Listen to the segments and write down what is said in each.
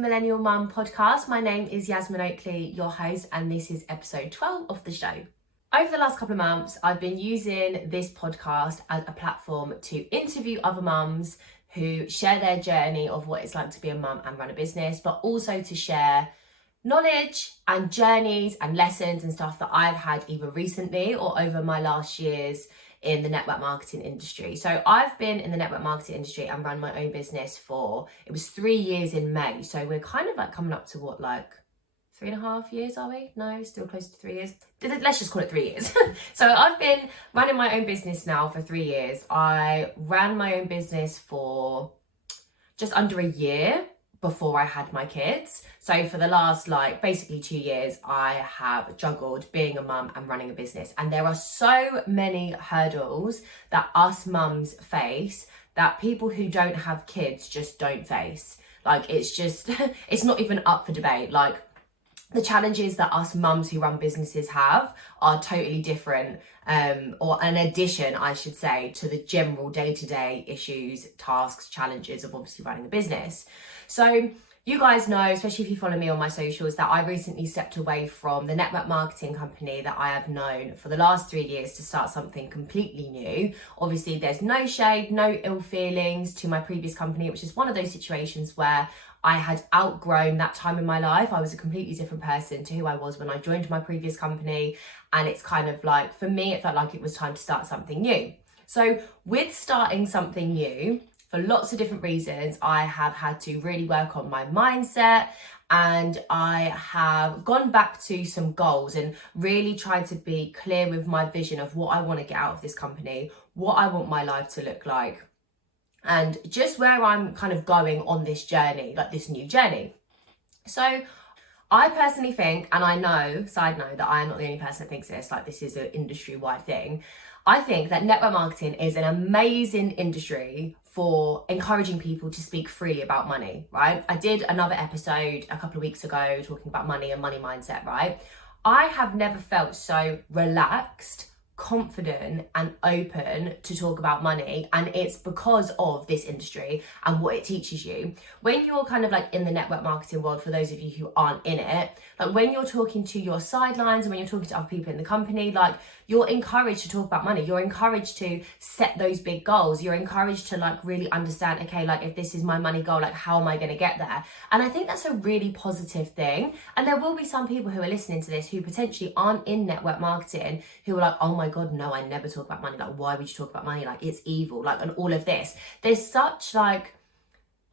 Millennial Mum podcast. My name is Yasmin, your host, and this is episode 12 of the show. Over the last couple of months, I've been using this podcast as a platform to interview other mums who share their journey of what it's like to be a mum and run a business, but also to share knowledge and journeys and lessons and stuff that I've had either recently or over my last years in the network marketing industry. So I've been in the network marketing industry and run my own business for, it was 3 years in May. So we're kind of like coming up to what, like 3.5 years, are we? No, still close to 3 years. Let's just call it 3 years. So I've been running my own business now for 3 years. I ran my own business for just under a year before I had my kids. So for the last basically 2 years, I have juggled being a mum and running a business. And there are so many hurdles that us mums face that people who don't have kids just don't face. It's just, it's not even up for debate. The challenges that us mums who run businesses have are totally different, or an addition, I should say, to the general day-to-day issues, tasks, challenges of obviously running a business. So you guys know, especially if you follow me on my socials, that I recently stepped away from the network marketing company that I have known for the last 3 years to start something completely new. Obviously, there's no shade, no ill feelings to my previous company, which is one of those situations where I had outgrown that time in my life. I was a completely different person to who I was when I joined my previous company. And it's kind of like, for me, it felt like it was time to start something new. So with starting something new, for lots of different reasons, I have had to really work on my mindset, and I have gone back to some goals and really tried to be clear with my vision of what I want to get out of this company, what I want my life to look like, and just where I'm kind of going on this journey, this new journey. So I personally think, and I know, side note, that I am not the only person that thinks this, this is an industry-wide thing. I think that network marketing is an amazing industry for encouraging people to speak freely about money, right? I did another episode a couple of weeks ago talking about money and money mindset, right? I have never felt so relaxed, confident and open to talk about money, and it's because of this industry and what it teaches you. When you're kind of in the network marketing world, for those of you who aren't in it, when you're talking to your sidelines and when you're talking to other people in the company, you're encouraged to talk about money. You're encouraged to set those big goals. You're encouraged to really understand, okay, if this is my money goal, how am I going to get there? And I think that's a really positive thing. And there will be some people who are listening to this who potentially aren't in network marketing who are oh my God, no, I never talk about money. Why would you talk about money? It's evil, and all of this. There's such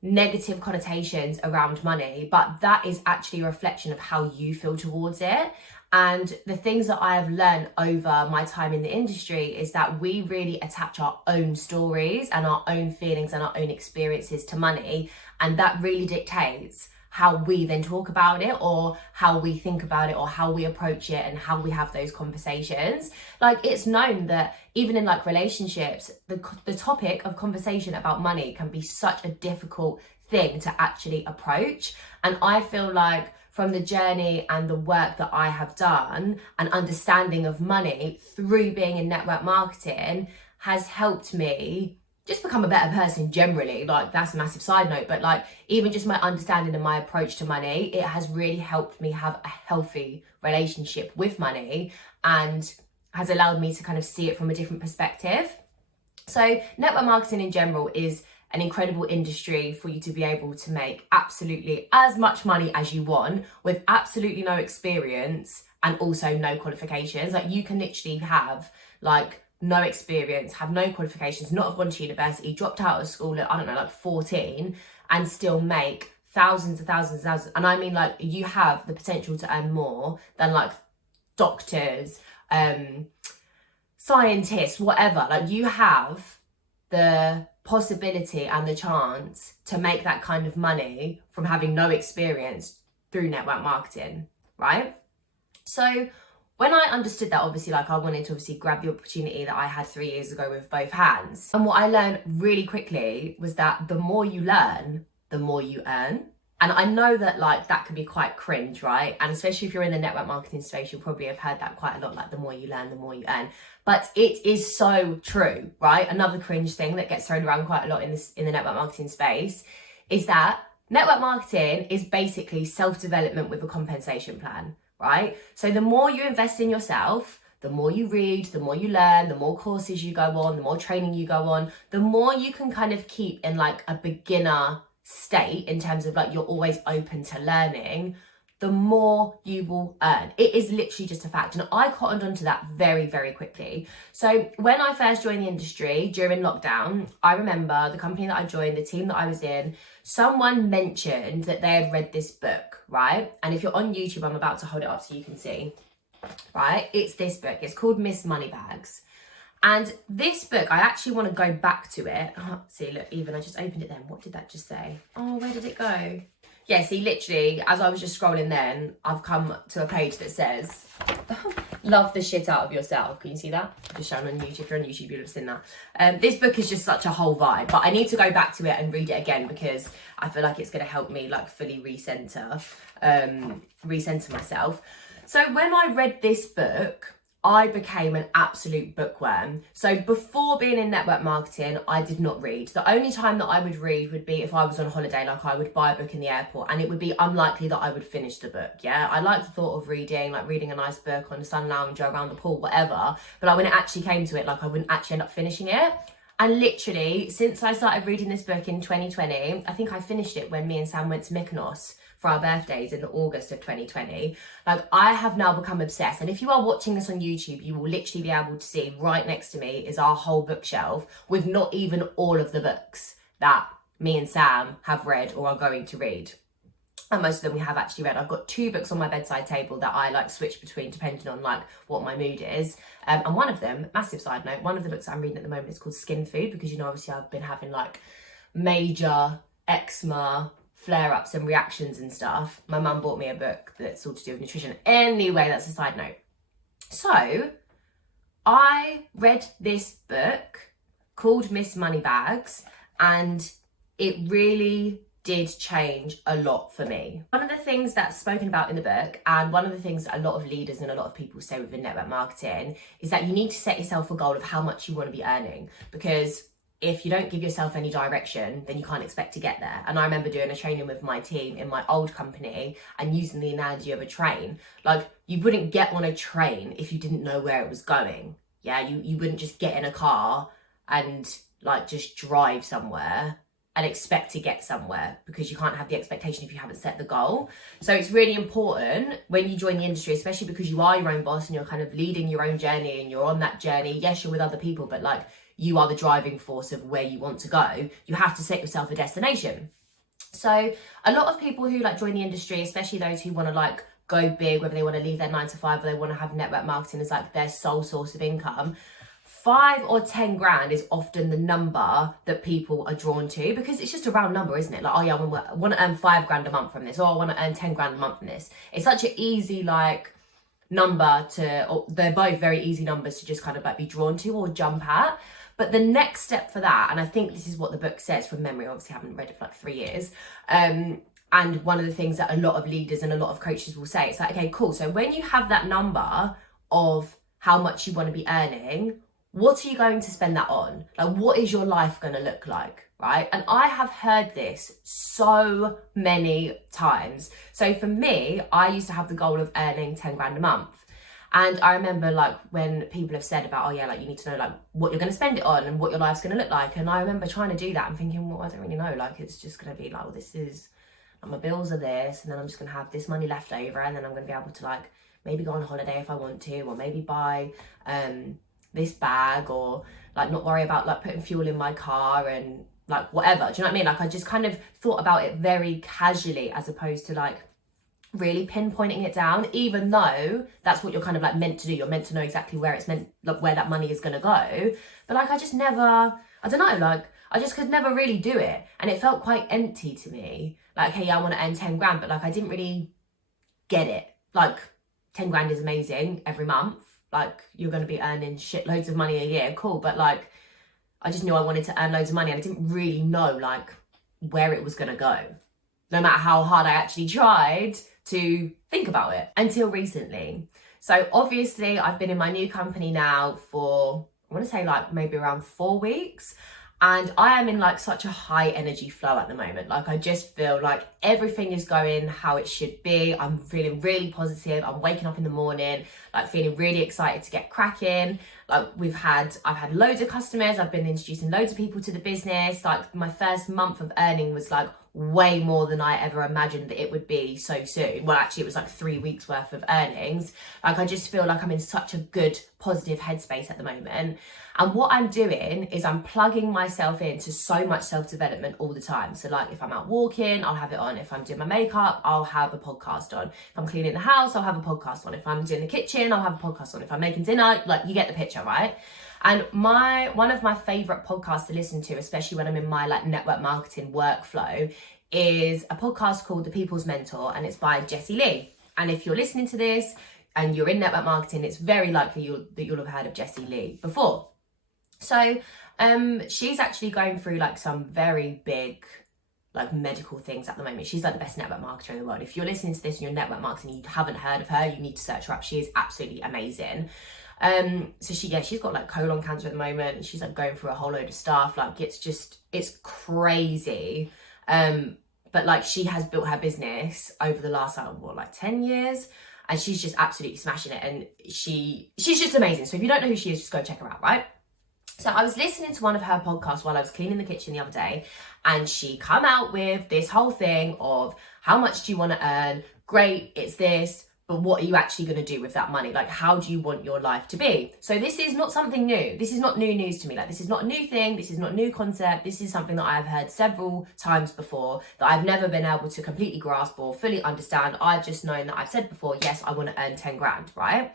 negative connotations around money, but that is actually a reflection of how you feel towards it. And the things that I have learned over my time in the industry is that we really attach our own stories and our own feelings and our own experiences to money. And that really dictates how we then talk about it, or how we think about it, or how we approach it, and how we have those conversations. It's known that even in relationships, the topic of conversation about money can be such a difficult thing to actually approach. And I feel from the journey and the work that I have done and understanding of money through being in network marketing has helped me just become a better person generally. That's a massive side note, but even just my understanding and my approach to money, it has really helped me have a healthy relationship with money and has allowed me to kind of see it from a different perspective. So network marketing in general is an incredible industry for you to be able to make absolutely as much money as you want with absolutely no experience and also no qualifications. You can literally have no experience, have no qualifications, not have gone to university, dropped out of school at 14, and still make thousands and thousands and thousands. And I mean you have the potential to earn more than doctors, scientists, whatever. You have the possibility and the chance to make that kind of money from having no experience through network marketing, right? So when I understood that, obviously, I wanted to obviously grab the opportunity that I had 3 years ago with both hands. And what I learned really quickly was that the more you learn, the more you earn. And I know that that can be quite cringe, right? And especially if you're in the network marketing space, you'll probably have heard that quite a lot, the more you learn, the more you earn. But it is so true, right? Another cringe thing that gets thrown around quite a lot in the network marketing space is that Network marketing is basically self-development with a compensation plan, right? So the more you invest in yourself, the more you read, the more you learn, the more courses you go on, the more training you go on, the more you can kind of keep in like a beginner state in terms of like you're always open to learning, the more you will earn. It is literally just a fact. And I cottoned onto that very, very quickly. So when I first joined the industry during lockdown, I remember the company that I joined, the team that I was in, someone mentioned that they had read this book, right? And if you're on YouTube, I'm about to hold it up so you can see, right? It's this book. It's called Miss Moneybags. And this book, I actually want to go back to it. Oh, see, look, even I just opened it then. What did that just say? Oh, where did it go? Yeah, see, literally, as I was just scrolling then, I've come to a page that says, love the shit out of yourself. Can you see that? Just shown on YouTube. If you're on YouTube, you'll have seen that. This book is just such a whole vibe, but I need to go back to it and read it again because I feel like it's going to help me like fully recenter myself. So when I read this book, I became an absolute bookworm. So before being in network marketing, I did not read. The only time that I would read would be if I was on holiday, like I would buy a book in the airport and it would be unlikely that I would finish the book, yeah? I like the thought of reading, like reading a nice book on a sun lounge or around the pool, whatever. But like when it actually came to it, like I wouldn't actually end up finishing it. And literally, since I started reading this book in 2020, I think I finished it when me and Sam went to Mykonos for our birthdays in August of 2020. Like I have now become obsessed. And if you are watching this on YouTube, you will literally be able to see right next to me is our whole bookshelf with not even all of the books that me and Sam have read or are going to read. And most of them we have actually read. I've got 2 books on my bedside table that I like switch between depending on like what my mood is. And one of them, massive side note, one of the books that I'm reading at the moment is called Skin Food because, you know, obviously I've been having like major eczema flare-ups and reactions and stuff. My mum bought me a book that's all to do with nutrition. Anyway, that's a side note. So I read this book called Miss Moneybags and it really did change a lot for me. One of the things that's spoken about in the book, and one of the things that a lot of leaders and a lot of people say within network marketing, is that you need to set yourself a goal of how much you want to be earning, because if you don't give yourself any direction, then you can't expect to get there. And I remember doing a training with my team in my old company and using the analogy of a train. Like, you wouldn't get on a train if you didn't know where it was going. Yeah, you wouldn't just get in a car and like just drive somewhere and expect to get somewhere, because you can't have the expectation if you haven't set the goal. So it's really important when you join the industry, especially because you are your own boss and you're kind of leading your own journey and you're on that journey. Yes, you're with other people, but like you are the driving force of where you want to go. You have to set yourself a destination. So a lot of people who like join the industry, especially those who want to like go big, whether they want to leave their 9 to 5 or they want to have network marketing as like their sole source of income, 5 or 10 grand is often the number that people are drawn to, because it's just a round number, isn't it? Like, oh yeah, I want to earn 5 grand a month from this, or I want to earn 10 grand a month from this. It's such an easy like number to, or they're both very easy numbers to just kind of like be drawn to or jump at. But the next step for that, and I think this is what the book says from memory, obviously I haven't read it for like 3 years, and one of the things that a lot of leaders and a lot of coaches will say, it's like, okay, cool. So when you have that number of how much you want to be earning, what are you going to spend that on? Like, what is your life going to look like, right? And I have heard this so many times. So for me, I used to have the goal of earning 10 grand a month. And I remember like when people have said about, oh yeah, like you need to know like what you're going to spend it on and what your life's going to look like. And I remember trying to do that and thinking, well, I don't really know. Like, it's just going to be like, well, this is, like, my bills are this, and then I'm just going to have this money left over, and then I'm going to be able to like maybe go on holiday if I want to, or maybe buy this bag, or like not worry about like putting fuel in my car and like whatever. Do you know what I mean? Like, I just kind of thought about it very casually as opposed to like really pinpointing it down, even though that's what you're kind of like meant to do. You're meant to know exactly where it's meant, like where that money is going to go. But like, I just never, I don't know, like I just could never really do it. And it felt quite empty to me. Like, hey, I want to earn 10 grand, but like I didn't really get it. Like 10 grand is amazing every month. Like, you're going to be earning shitloads of money a year, cool. But like, I just knew I wanted to earn loads of money, and I didn't really know like where it was going to go, no matter how hard I actually tried to think about it until recently. So obviously I've been in my new company now for, I want to say like maybe around 4 weeks. And I am in like such a high energy flow at the moment. Like I just feel like everything is going how it should be. I'm feeling really positive. I'm waking up in the morning, like feeling really excited to get cracking. Like I've had loads of customers. I've been introducing loads of people to the business. Like my first month of earning was like way more than I ever imagined that it would be so soon. Well, actually it was like 3 weeks worth of earnings. Like I just feel like I'm in such a good, positive headspace at the moment. And what I'm doing is I'm plugging myself into so much self-development all the time. So like if I'm out walking, I'll have it on. If I'm doing my makeup, I'll have a podcast on. If I'm cleaning the house, I'll have a podcast on. If I'm doing the kitchen, I'll have a podcast on. If I'm making dinner, like you get the picture, right? And one of my favorite podcasts to listen to, especially when I'm in my like network marketing workflow, is a podcast called The People's Mentor, and it's by Jessie Lee. And if you're listening to this and you're in network marketing, it's very likely that you'll have heard of Jessie Lee before. So she's actually going through like some very big like medical things at the moment. She's like the best network marketer in the world. If you're listening to this and you're network marketing and you haven't heard of her, you need to search her up. She is absolutely amazing. So she's got like colon cancer at the moment, and she's like going through a whole load of stuff. Like it's crazy. But like she has built her business over the last 10 years, and she's just absolutely smashing it, and she's just amazing. So if you don't know who she is, just go check her out, right? So I was listening to one of her podcasts while I was cleaning the kitchen the other day, and she come out with this whole thing of how much do you want to earn? Great, it's this, but what are you actually going to do with that money? Like, how do you want your life to be? So this is not something new. This is not new news to me. Like, this is not a new thing. This is not a new concept. This is something that I have heard several times before that I've never been able to completely grasp or fully understand. I've just known that I've said before, yes, I want to earn 10 grand, right?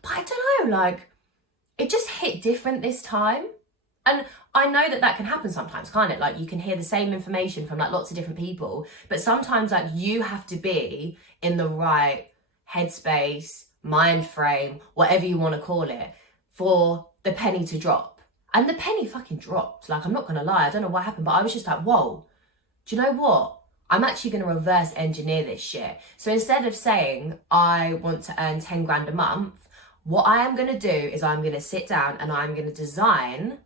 But I don't know, like, it just hit different this time. And I know that can happen sometimes, can't it? Like you can hear the same information from like lots of different people, but sometimes like you have to be in the right headspace, mind frame, whatever you want to call it, for the penny to drop. And the penny fucking dropped. Like, I'm not going to lie. I don't know what happened, but I was just like, whoa, do you know what? I'm actually going to reverse engineer this shit. So instead of saying I want to earn 10 grand a month, what I am going to do is I'm going to sit down and I'm going to design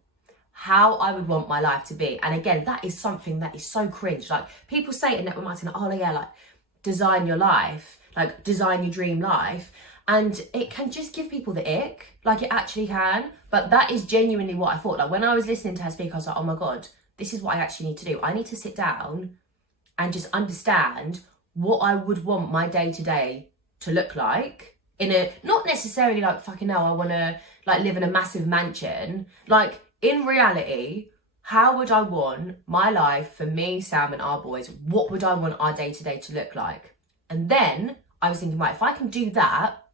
how I would want my life to be. And again, that is something that is so cringe. Like people say in network marketing, oh yeah, like design your life, like design your dream life. And it can just give people the ick, like it actually can. But that is genuinely what I thought. Like when I was listening to her speak, I was like, oh my God, this is what I actually need to do. I need to sit down and just understand what I would want my day-to-day to look like, in a, not necessarily like fucking hell, I want to like live in a massive mansion. Like in reality, how would I want my life for me, Sam and our boys? What would I want our day-to-day to look like? And then I was thinking, right, if I can do that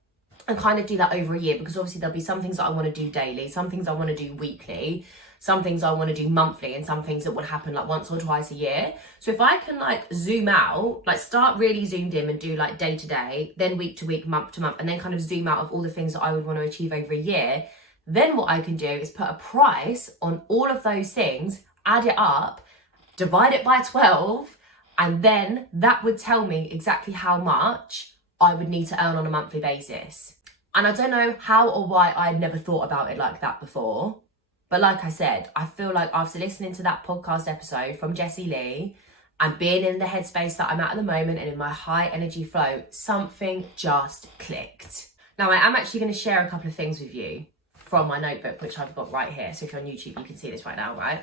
and kind of do that over a year, because obviously there'll be some things that I want to do daily, some things I want to do weekly, some things I want to do monthly, and some things that would happen like once or twice a year. So if I can like zoom out, like start really zoomed in and do like day to day, then week to week, month to month, and then kind of zoom out of all the things that I would want to achieve over a year, then what I can do is put a price on all of those things, add it up, divide it by 12, and then that would tell me exactly how much I would need to earn on a monthly basis. And I don't know how or why I'd never thought about it like that before. But like I said, I feel like after listening to that podcast episode from Jessie Lee and being in the headspace that I'm at the moment and in my high energy flow, something just clicked. Now I am actually going to share a couple of things with you from my notebook, which I've got right here. So if you're on YouTube, you can see this right now, right?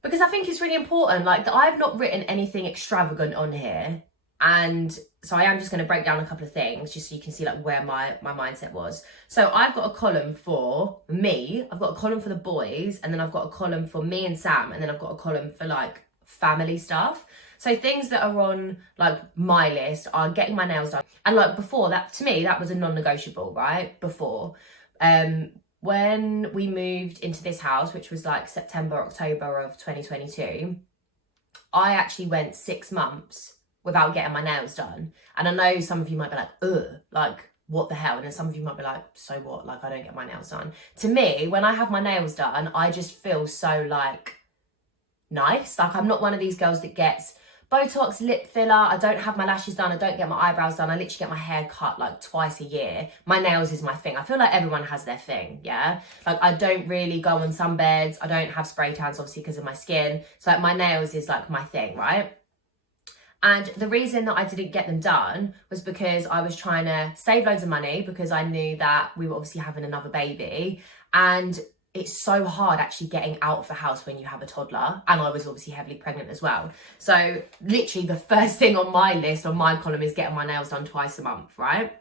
Because I think it's really important. Like I've not written anything extravagant on here. And so I am just going to break down a couple of things just so you can see like where my mindset was. So I've got a column for me, I've got a column for the boys, and then I've got a column for me and Sam, and then I've got a column for like family stuff. So things that are on like my list are getting my nails done. And like before that, to me, that was a non-negotiable, right? Before, when we moved into this house, which was like September, October of 2022, I actually went 6 months without getting my nails done. And I know some of you might be like, ugh, like what the hell? And then some of you might be like, so what? Like I don't get my nails done. To me, when I have my nails done, I just feel so like nice. Like I'm not one of these girls that gets Botox, lip filler. I don't have my lashes done. I don't get my eyebrows done. I literally get my hair cut like twice a year. My nails is my thing. I feel like everyone has their thing, yeah? Like I don't really go on sunbeds. I don't have spray tans, obviously, because of my skin. So like my nails is like my thing, right? And the reason that I didn't get them done was because I was trying to save loads of money, because I knew that we were obviously having another baby. And it's so hard actually getting out of the house when you have a toddler. And I was obviously heavily pregnant as well. So literally the first thing on my list, on my column, is getting my nails done twice a month, right?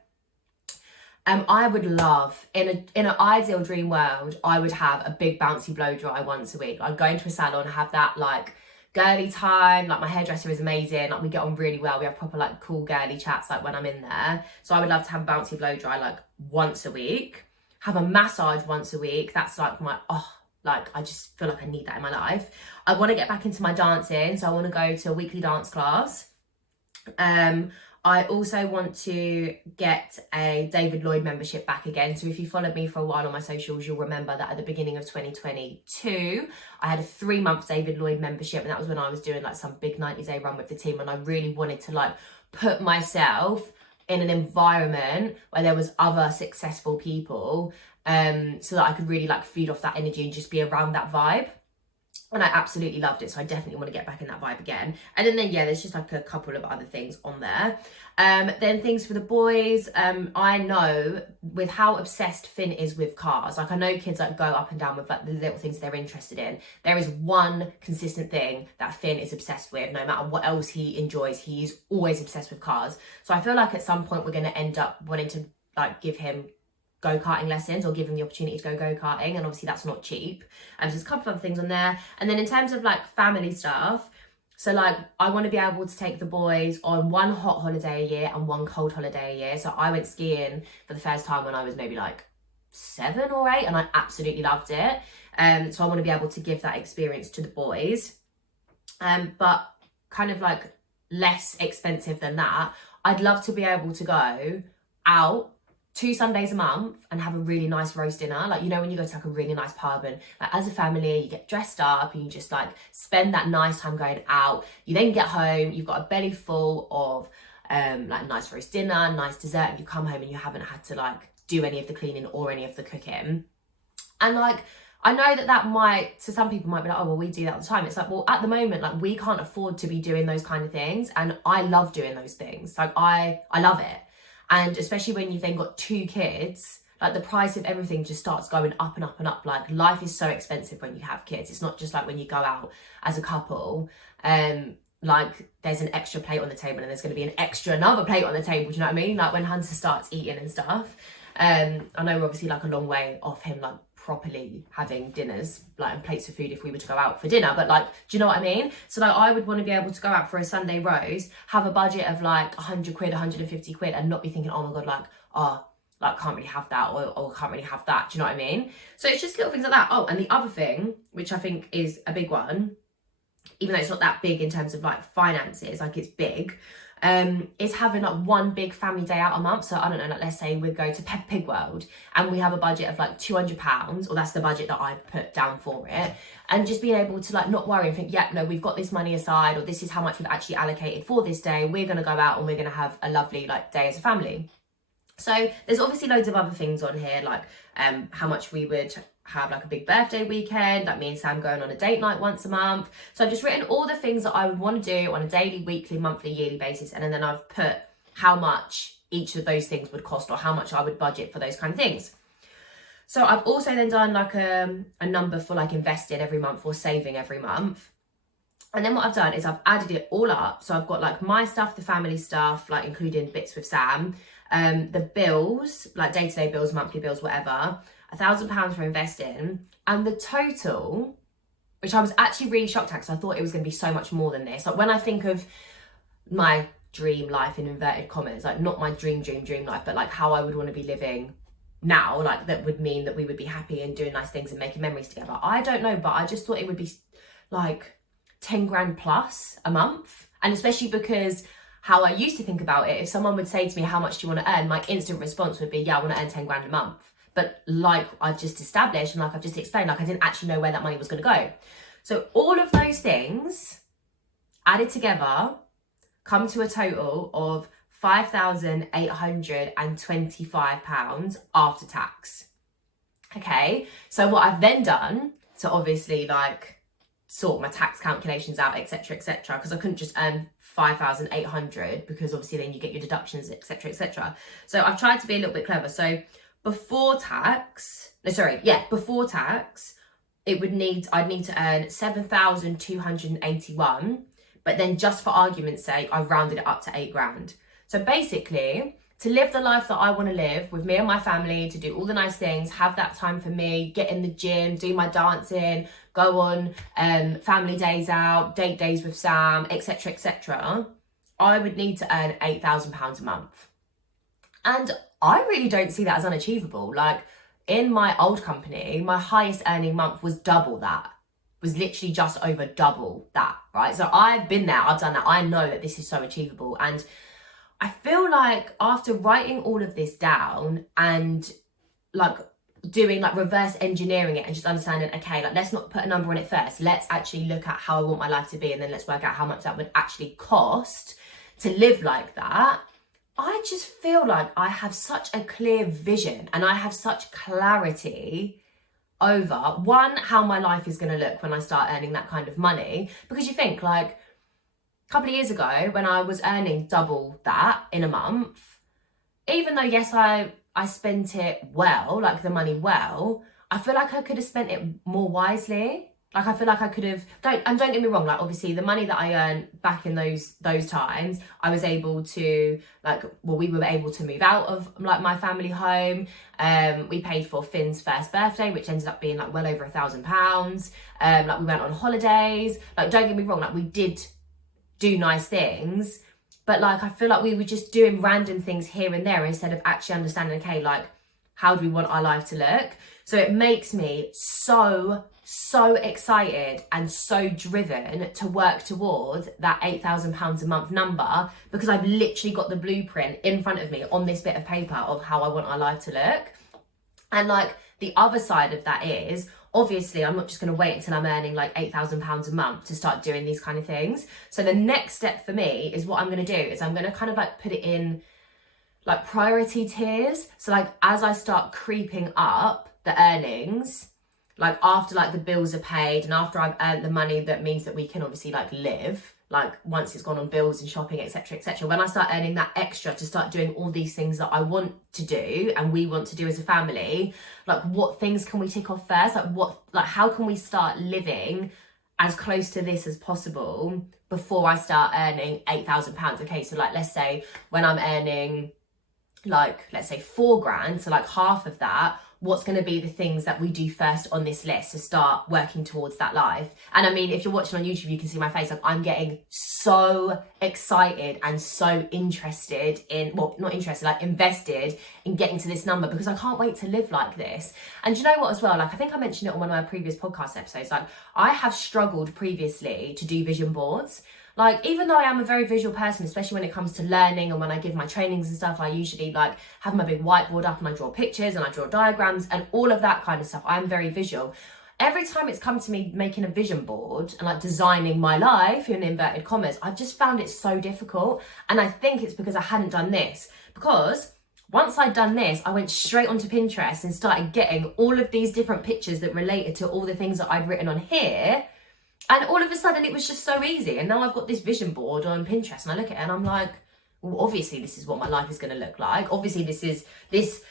I would love, in an ideal dream world, I would have a big bouncy blow dry once a week. I'd go into a salon, have that like girly time, like my hairdresser is amazing, like we get on really well, we have proper like cool girly chats like when I'm in there. So I would love to have a bouncy blow dry like once a week, have a massage once a week. That's like my, like I just feel like I need that in my life. I want to get back into my dancing, so I want to go to a weekly dance class. I also want to get a David Lloyd membership back again. So if you followed me for a while on my socials, you'll remember that at the beginning of 2022, I had a 3-month David Lloyd membership. And that was when I was doing like some big 90-day run with the team. And I really wanted to like put myself in an environment where there was other successful people, so that I could really like feed off that energy and just be around that vibe. And I absolutely loved it. So I definitely want to get back in that vibe again. And then yeah, there's just like a couple of other things on there. Then things for the boys. I know with how obsessed Finn is with cars. Like I know kids like go up and down with like the little things they're interested in. There is one consistent thing that Finn is obsessed with. No matter what else he enjoys, he's always obsessed with cars. So I feel like at some point we're going to end up wanting to like give him go-karting lessons, or give him the opportunity to go go-karting, and obviously that's not cheap. And there's a couple of other things on there. And then in terms of like family stuff, so like I want to be able to take the boys on one hot holiday a year and one cold holiday a year. So I went skiing for the first time when I was maybe like 7 or 8, and I absolutely loved it. So I want to be able to give that experience to the boys, but kind of like less expensive than that. I'd love to be able to go out 2 Sundays a month and have a really nice roast dinner. Like, you know, when you go to like a really nice pub and like as a family, you get dressed up and you just like spend that nice time going out. You then get home, you've got a belly full of like nice roast dinner, nice dessert, and you come home and you haven't had to like do any of the cleaning or any of the cooking. And like, I know that that might, to some people might be like, oh, well, we do that all the time. It's like, well, at the moment, like we can't afford to be doing those kind of things. And I love doing those things. Like I love it. And especially when you've then got 2 kids, like the price of everything just starts going up and up and up. Like life is so expensive when you have kids. It's not just like when you go out as a couple, like there's an extra plate on the table and there's going to be an extra another plate on the table. Do you know what I mean? Like when Hunter starts eating and stuff. I know we're obviously like a long way off him like properly having dinners, like and plates of food if we were to go out for dinner, but like, do you know what I mean? So like I would want to be able to go out for a Sunday roast, have a budget of like 100 quid, 150 quid, and not be thinking, oh my god, like, oh, like can't really have that, or can't really have that. Do you know what I mean? So it's just little things like that. Oh, and the other thing, which I think is a big one, even though it's not that big in terms of like finances, like it's big, is having like one big family day out a month. So I don't know, like let's say we go to Peppa Pig World and we have a budget of like £200, or that's the budget that I put down for it, and just being able to like not worry and think, yeah, no, we've got this money aside, or this is how much we've actually allocated for this day. We're going to go out and we're going to have a lovely like day as a family. So there's obviously loads of other things on here, like how much we would have like a big birthday weekend, like me and Sam going on a date night once a month. So I've just written all the things that I would want to do on a daily, weekly, monthly, yearly basis, and then I've put how much each of those things would cost, or how much I would budget for those kind of things. So I've also then done like a number for like investing every month or saving every month. And then what I've done is I've added it all up. So I've got like my stuff, the family stuff, like including bits with Sam, the bills, like day-to-day bills, monthly bills, whatever, £1,000 for investing. And the total, which I was actually really shocked at because I thought it was going to be so much more than this. Like when I think of my dream life in inverted commas, like not my dream life, but like how I would want to be living now, like that would mean that we would be happy and doing nice things and making memories together. I don't know, but I just thought it would be like 10 grand plus a month. And especially because how I used to think about it, if someone would say to me, how much do you want to earn? My instant response would be, yeah, I want to earn 10 grand a month. But like I've just established and like I've just explained, like I didn't actually know where that money was going to go. So all of those things added together come to a total of £5,825 after tax. Okay, so what I've then done to obviously like sort my tax calculations out, etc., because I couldn't just earn 5,800 because obviously then you get your deductions, etc. So I've tried to be a little bit clever. So before tax, I'd need to earn 7,281, but then just for argument's sake, I rounded it up to £8,000. So basically, to live the life that I want to live with me and my family, to do all the nice things, have that time for me, get in the gym, do my dancing, go on family days out, date days with Sam, etc., I would need to earn £8,000 a month. And I really don't see that as unachievable. Like in my old company, my highest earning month was double that. Was literally just over double that, right? So I've been there, I've done that. I know that this is so achievable. And I feel like after writing all of this down and like doing like reverse engineering it and just understanding, okay, like let's not put a number on it first. Let's actually look at how I want my life to be, and then let's work out how much that would actually cost to live like that. I just feel like I have such a clear vision and I have such clarity over, one, how my life is going to look when I start earning that kind of money. Because you think like, couple of years ago when I was earning double that in a month, even though yes I spent it well, like the money well, I feel like I could have spent it more wisely. Like I feel like I could have, don't get me wrong, like obviously the money that I earned back in those times, I was able to we were able to move out of like my family home. We paid for Finn's first birthday, which ended up being like well over £1,000. Like we went on holidays. Like don't get me wrong, like we did do nice things, but like I feel like we were just doing random things here and there instead of actually understanding, okay, like how do we want our life to look? So it makes me so excited and so driven to work towards that £8,000 a month number, because I've literally got the blueprint in front of me on this bit of paper of how I want our life to look. And like the other side of that is, obviously, I'm not just going to wait until I'm earning like £8,000 a month to start doing these kind of things. So the next step for me is what I'm going to do is I'm going to kind of like put it in like priority tiers. So like as I start creeping up the earnings, like after like the bills are paid and after I've earned the money that means that we can obviously like live, like once it's gone on bills and shopping, etc., when I start earning that extra to start doing all these things that I want to do and we want to do as a family, like what things can we tick off first? Like how can we start living as close to this as possible before I start earning £8,000? Okay, so like let's say when I'm earning like let's say £4,000, so like half of that, what's going to be the things that we do first on this list to start working towards that life? And I mean, if you're watching on YouTube, you can see my face. Like I'm getting so excited and so interested in, well, not interested, like invested in getting to this number, because I can't wait to live like this. And you know what as well? Like I think I mentioned it on one of my previous podcast episodes. Like I have struggled previously to do vision boards. Like, even though I am a very visual person, especially when it comes to learning and when I give my trainings and stuff, I usually like have my big whiteboard up and I draw pictures and I draw diagrams and all of that kind of stuff. I'm very visual. Every time it's come to me making a vision board and like designing my life in inverted commas, I've just found it so difficult. And I think it's because I hadn't done this. Because once I'd done this, I went straight onto Pinterest and started getting all of these different pictures that related to all the things that I'd written on here. And all of a sudden it was just so easy. And now I've got this vision board on Pinterest and I look at it and I'm like, well, obviously this is what my life is going to look like. Obviously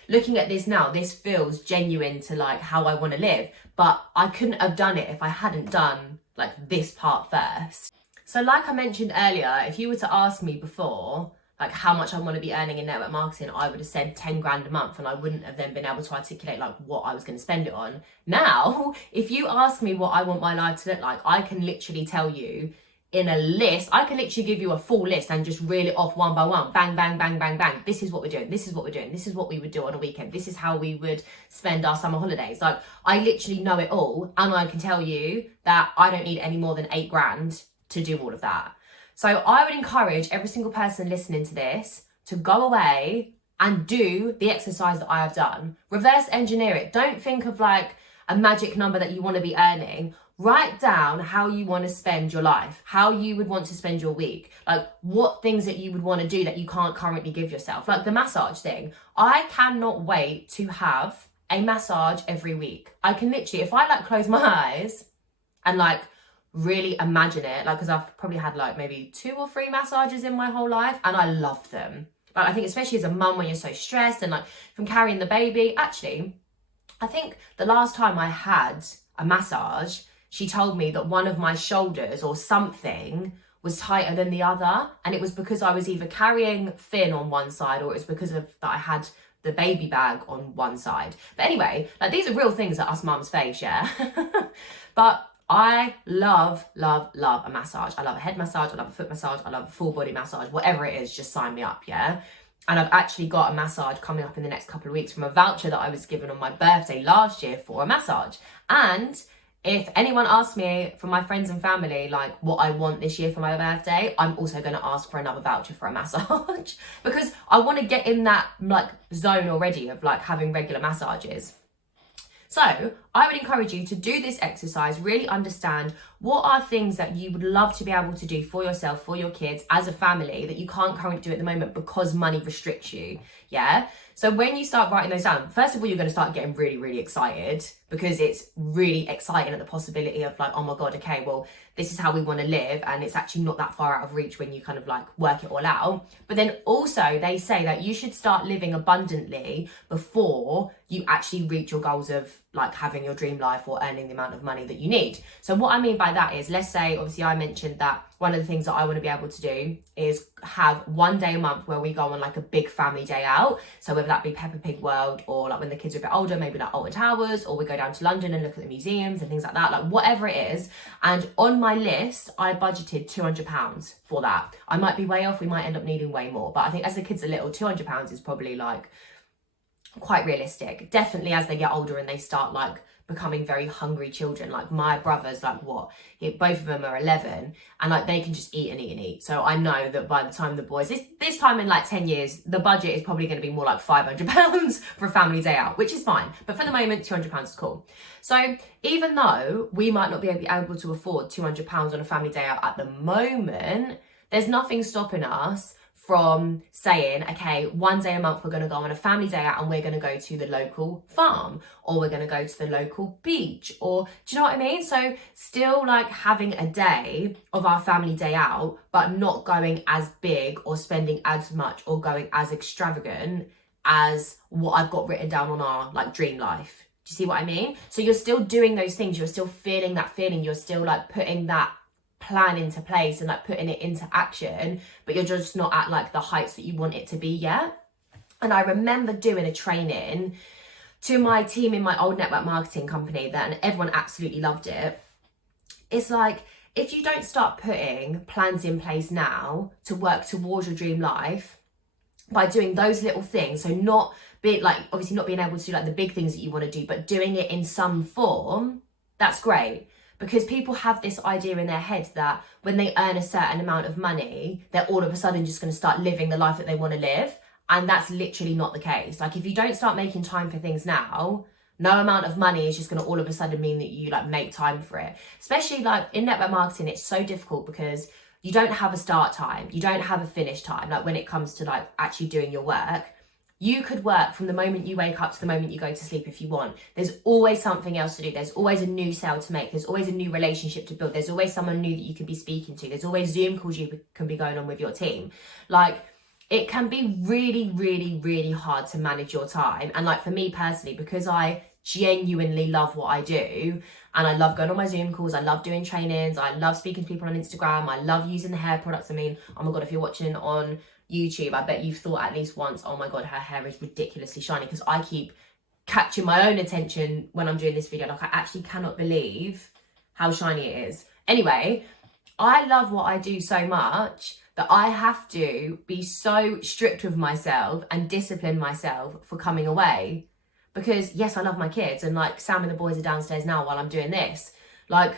looking at this now, this feels genuine to like how I want to live. But I couldn't have done it if I hadn't done like this part first. So like I mentioned earlier, if you were to ask me before, like how much I want to be earning in network marketing, I would have said 10 grand a month and I wouldn't have then been able to articulate like what I was going to spend it on. Now, if you ask me what I want my life to look like, I can literally tell you in a list. I can literally give you a full list and just reel it off one by one. Bang, bang, bang, bang, bang. This is what we're doing. This is what we're doing. This is what we would do on a weekend. This is how we would spend our summer holidays. Like I literally know it all. And I can tell you that I don't need any more than 8 grand to do all of that. So I would encourage every single person listening to this to go away and do the exercise that I have done. Reverse engineer it. Don't think of like, a magic number that you want to be earning. Write down how you want to spend your life, how you would want to spend your week, like what things that you would want to do that you can't currently give yourself. Like the massage thing. I cannot wait to have a massage every week. I can literally, if I like close my eyes and like really imagine it, like, because I've probably had like maybe 2 or 3 massages in my whole life and I love them. Like, I think especially as a mum when you're so stressed and like from carrying the baby. Actually, I think the last time I had a massage, she told me that one of my shoulders or something was tighter than the other. And it was because I was either carrying Finn on one side or it was because of that I had the baby bag on one side. But anyway, like these are real things that us mums face, yeah? But I love a massage. I love a head massage, I love a foot massage, I love a full body massage, whatever it is, just sign me up, yeah? And I've actually got a massage coming up in the next couple of weeks from a voucher that I was given on my birthday last year for a massage. And if anyone asks me from my friends and family, like what I want this year for my birthday, I'm also going to ask for another voucher for a massage because I want to get in that like zone already of like having regular massages. So I would encourage you to do this exercise, really understand what are things that you would love to be able to do for yourself, for your kids, as a family that you can't currently do at the moment because money restricts you, yeah? So when you start writing those down, first of all, you're going to start getting really, really excited because it's really exciting at the possibility of like, oh my God, okay, well, this is how we want to live. And it's actually not that far out of reach when you kind of like work it all out. But then also they say that you should start living abundantly before you actually reach your goals of like having your dream life or earning the amount of money that you need. So what I mean by that is, let's say, obviously I mentioned that one of the things that I want to be able to do is have one day a month where we go on like a big family day out. So whether that be Peppa Pig World or like when the kids are a bit older, maybe like Alton Towers, or we go down to London and look at the museums and things like that, like whatever it is. And on my list, I budgeted £200 for that. I might be way off, we might end up needing way more. But I think as the kids are little, £200 is probably like quite realistic. Definitely as they get older and they start like becoming very hungry children, like my brother's like both of them are 11 and like they can just eat and eat and eat. So I know that by the time the boys, this time in like 10 years, the budget is probably going to be more like £500 for a family day out, which is fine. But for the moment, £200 is cool. So even though we might not be able to afford £200 on a family day out at the moment, there's nothing stopping us from saying, okay, one day a month we're going to go on a family day out and we're going to go to the local farm, or we're going to go to the local beach, or do you know what I mean? So still like having a day of our family day out, but not going as big or spending as much or going as extravagant as what I've got written down on our like dream life. Do you see what I mean? So you're still doing those things, you're still feeling that feeling, you're still like putting that plan into place and like putting it into action, but you're just not at like the heights that you want it to be yet. And I remember doing a training to my team in my old network marketing company and everyone absolutely loved it. It's like, if you don't start putting plans in place now to work towards your dream life by doing those little things, so not be like, obviously not being able to do like the big things that you want to do, but doing it in some form, that's great. Because people have this idea in their heads that when they earn a certain amount of money, they're all of a sudden just going to start living the life that they want to live. And that's literally not the case. Like if you don't start making time for things now, no amount of money is just going to all of a sudden mean that you like make time for it. Especially like in network marketing, it's so difficult because you don't have a start time. You don't have a finish time. Like when it comes to like actually doing your work, you could work from the moment you wake up to the moment you go to sleep if you want. There's always something else to do. There's always a new sale to make. There's always a new relationship to build. There's always someone new that you could be speaking to. There's always Zoom calls you can be going on with your team. Like it can be really, really, really hard to manage your time. And like for me personally, because I genuinely love what I do and I love going on my Zoom calls, I love doing trainings, I love speaking to people on Instagram, I love using the hair products. I mean, oh my God, if you're watching on YouTube, I bet you've thought at least once, oh my God, her hair is ridiculously shiny, because I keep catching my own attention when I'm doing this video. Like I actually cannot believe how shiny it is. Anyway, I love what I do so much that I have to be so strict with myself and discipline myself for coming away. Because yes, I love my kids and like Sam and the boys are downstairs now while I'm doing this. Like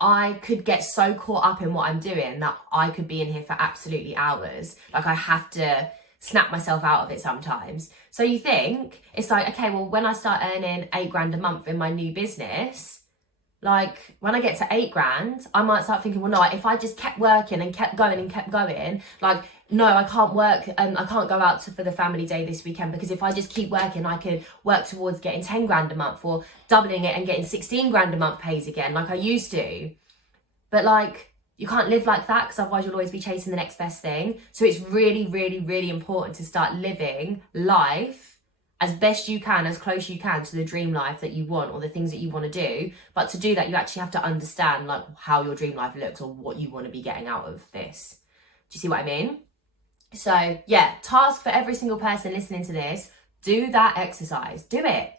I could get so caught up in what I'm doing that I could be in here for absolutely hours. Like I have to snap myself out of it sometimes. So you think, it's like, okay, well, when I start earning £8,000 a month in my new business, like when I get to £8,000, I might start thinking, well, no, if I just kept working and kept going, like, no, I can't work and I can't go out for the family day this weekend, because if I just keep working, I could work towards getting £10,000 a month, or doubling it and getting £16,000 a month pays again, like I used to. But like, you can't live like that, because otherwise you'll always be chasing the next best thing. So it's really, really, really important to start living life as best you can, as close you can to the dream life that you want, or the things that you want to do. But to do that, you actually have to understand like how your dream life looks, or what you want to be getting out of this. Do you see what I mean? So yeah, task for every single person listening to this: do that exercise. Do it.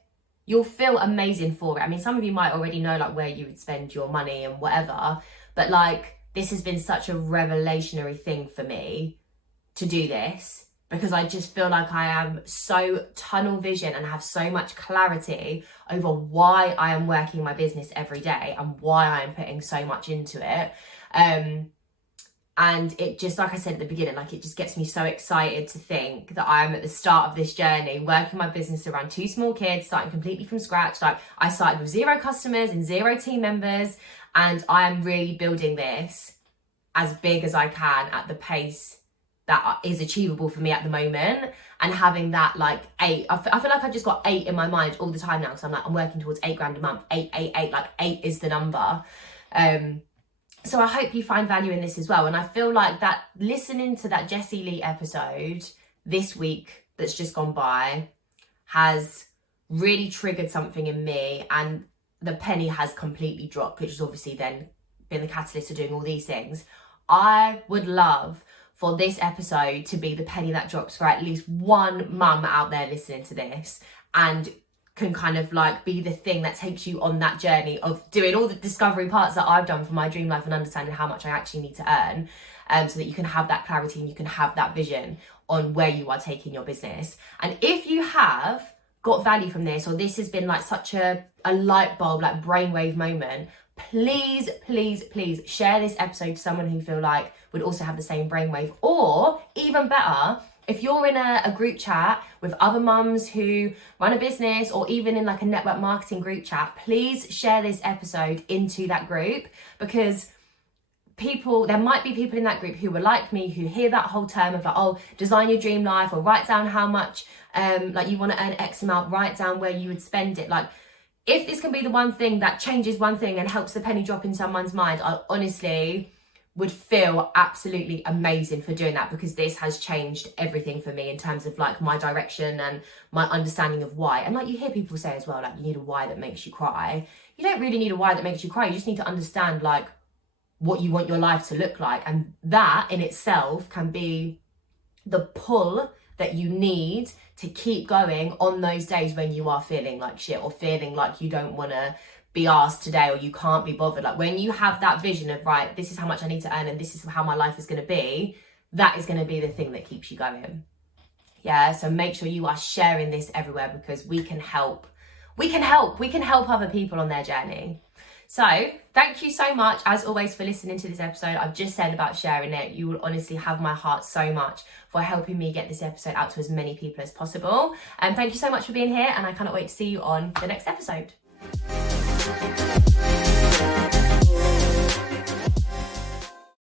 You'll feel amazing for it. I mean, some of you might already know like where you would spend your money and whatever, but like, this has been such a revelationary thing for me to do this, because I just feel like I am so tunnel vision and have so much clarity over why I am working my business every day and why I am putting so much into it. And it just, like I said at the beginning, like it just gets me so excited to think that I'm at the start of this journey, working my business around 2 small kids, starting completely from scratch. Like I started with 0 customers and 0 team members, and I am really building this as big as I can at the pace that is achievable for me at the moment. And having that like 8, I feel like I've just got 8 in my mind all the time now, because I'm like, I'm working towards £8,000 a month, 8, like 8 is the number. So I hope you find value in this as well. And I feel like that listening to that Jessie Lee episode this week that's just gone by has really triggered something in me, and the penny has completely dropped, which has obviously then been the catalyst of doing all these things. I would love for this episode to be the penny that drops for at least one mum out there listening to this, and can kind of like be the thing that takes you on that journey of doing all the discovery parts that I've done for my dream life and understanding how much I actually need to earn, so that you can have that clarity and you can have that vision on where you are taking your business. And if you have got value from this, or this has been like such a light bulb, like brainwave moment, please, please, please share this episode to someone who feel like would also have the same brainwave. Or even better, if you're in a group chat with other mums who run a business, or even in like a network marketing group chat, please share this episode into that group, because there might be people in that group who were like me, who hear that whole term of like, oh, design your dream life, or write down how much like you want to earn X amount, write down where you would spend it. Like, if this can be the one thing that changes one thing and helps the penny drop in someone's mind, I honestly would feel absolutely amazing for doing that, because this has changed everything for me in terms of like my direction and my understanding of why. And like you hear people say as well, like you need a why that makes you cry. You don't really need a why that makes you cry. You just need to understand like what you want your life to look like. And that in itself can be the pull that you need to keep going on those days when you are feeling like shit, or feeling like you don't want to be asked today, or you can't be bothered. Like when you have that vision of, right, this is how much I need to earn and this is how my life is going to be, that is going to be the thing that keeps you going. Yeah, so make sure you are sharing this everywhere, because we can help other people on their journey. So thank you so much as always for listening to this episode. I've just said about sharing it. You will honestly have my heart so much for helping me get this episode out to as many people as possible. And thank you so much for being here, and I cannot wait to see you on the next episode.